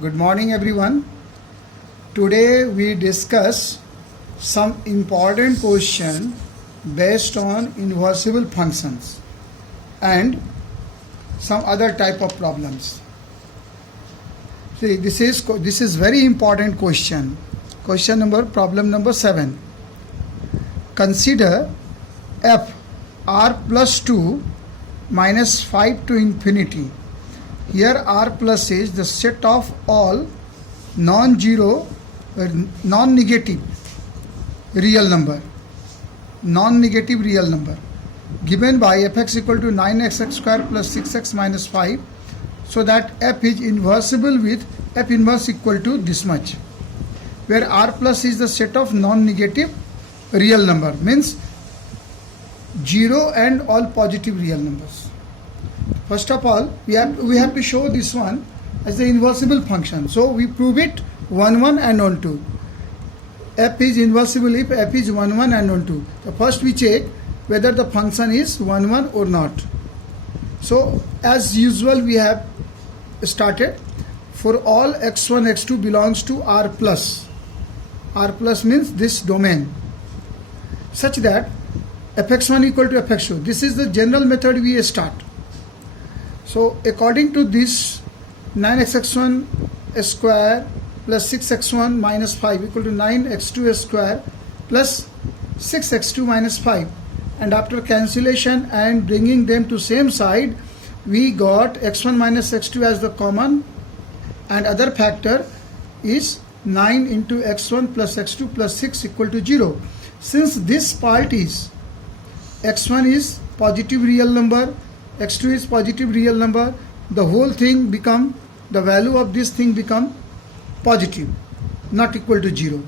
Good morning everyone. Today we discuss some important question based on inversible functions and some other type of problems. See, this is very important question. Problem number 7. Consider f r plus 2 minus 5 to infinity. Here r plus is the set of all non-zero non-negative real number given by fx equal to 9x square plus 6x minus 5, so that f is inversible with f inverse equal to this much, where r plus is the set of non-negative real number, means 0 and all positive real numbers. First of all, we have to show this one as the inversible function. So we prove it 1 1 and on 2. F is inversible if f is 1 1 and on 2. So first we check whether the function is 1 1 or not. So as usual we have started for all x1 x2 belongs to r plus. R plus means this domain, such that fx1 equal to fx2. This is the general method we start. So according to this, 9x1 square plus 6x1 minus 5 equal to 9x2 square plus 6x2 minus 5, and after cancellation and bringing them to same side, we got x1 minus x2 as the common, and other factor is 9 into x1 plus x2 plus 6 equal to 0. Since this part is x1 is positive real number, x2 is positive real number, the whole thing become, the value of this thing become positive, not equal to 0.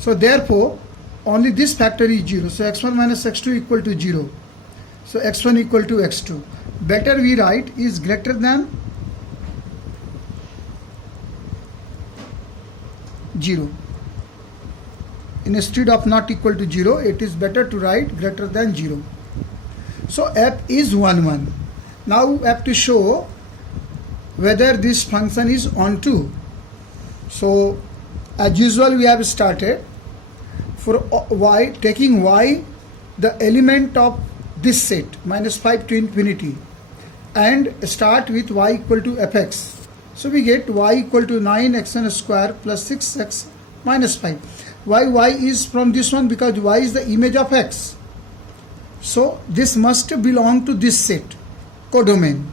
So therefore only this factor is 0. So x1 minus x2 equal to 0. So x1 equal to x2. Better we write is greater than 0. Instead of not equal to 0, it is better to write greater than 0. So f is 1 1. Now we have to show whether this function is onto. So as usual we have started for y, taking y the element of this set minus 5 to infinity, and start with y equal to fx. So we get y equal to 9x square plus 6x minus 5. Why y is from this one? Because y is the image of x. So this must belong to this set, codomain.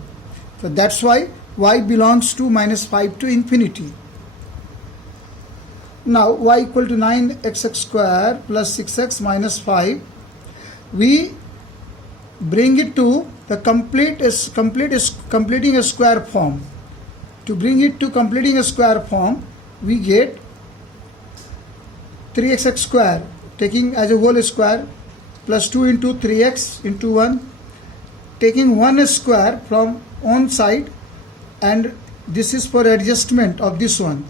So that's why y belongs to minus 5 to infinity. Now y equal to 9x square plus 6x minus 5. We bring it to the completing a square form. To bring it to completing a square form, we get 3x square, taking as a whole square, plus 2 into 3x into 1, taking 1 square from one side, and this is for adjustment of this one,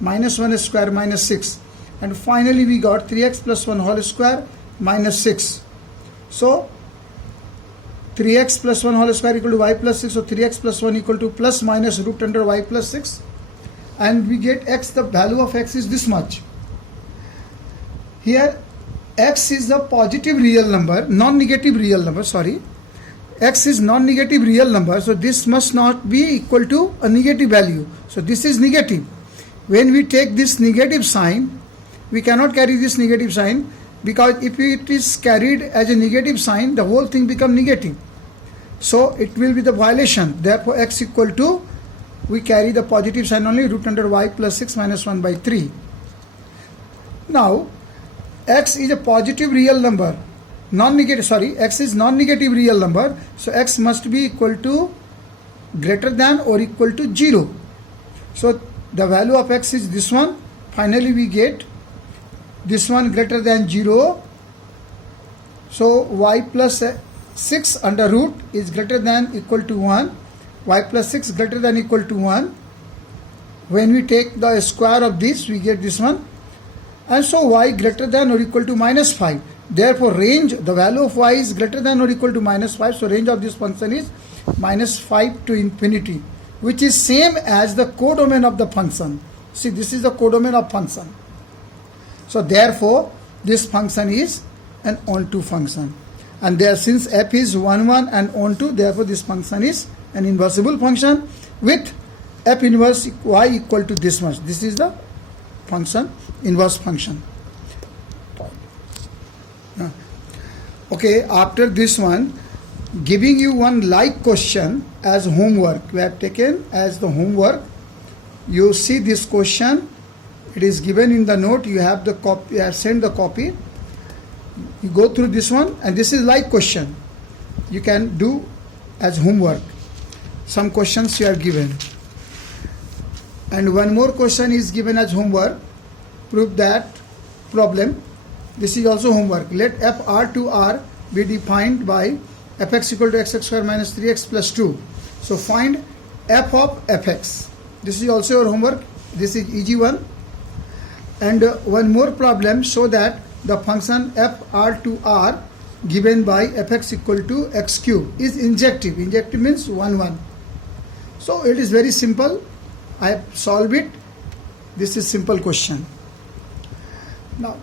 minus 1 square minus 6, and finally we got 3x plus 1 whole square minus 6. So 3x plus 1 whole square equal to y plus 6, so 3x plus 1 equal to plus minus root under y plus 6, and we get x, the value of x is this much. Here x is the positive real number, non-negative real number, x is non-negative real number, so this must not be equal to a negative value. So this is negative. When we take this negative sign, we cannot carry this negative sign, because if it is carried as a negative sign, the whole thing become negative. So it will be the violation. Therefore x equal to, we carry the positive sign only, root under y plus 6 minus 1 by 3. Now x is a positive real number, x is non-negative real number, so x must be equal to greater than or equal to 0. So the value of x is this one. Finally we get this one greater than 0. So y plus 6 under root is greater than equal to 1. Y plus 6 greater than equal to 1. When we take the square of this, we get this one. And so y greater than or equal to minus 5. Therefore range, the value of y is greater than or equal to minus 5. So range of this function is minus 5 to infinity. which is same as the codomain of the function. See, this is the codomain of function. So therefore, this function is an onto function. And there, since f is 1, 1 and onto, therefore this function is an inversible function with f inverse y equal to this much. This is the function, inverse function. Okay, after this one, giving you one like question as homework. We have taken as the homework. You see this question. It is given in the note. You have the copy. You have sent the copy. You go through this one, and this is like question. You can do as homework. Some questions you are given. And one more question is given as homework. Prove that problem. This is also homework. Let f r to r be defined by fx equal to x square minus 3x plus 2. So find f of fx. This is also your homework. This is easy one. And one more problem, show that the function f r to r given by fx equal to x cube is injective. Injective means 1, 1. So it is very simple. I have solved it. This is simple question. Now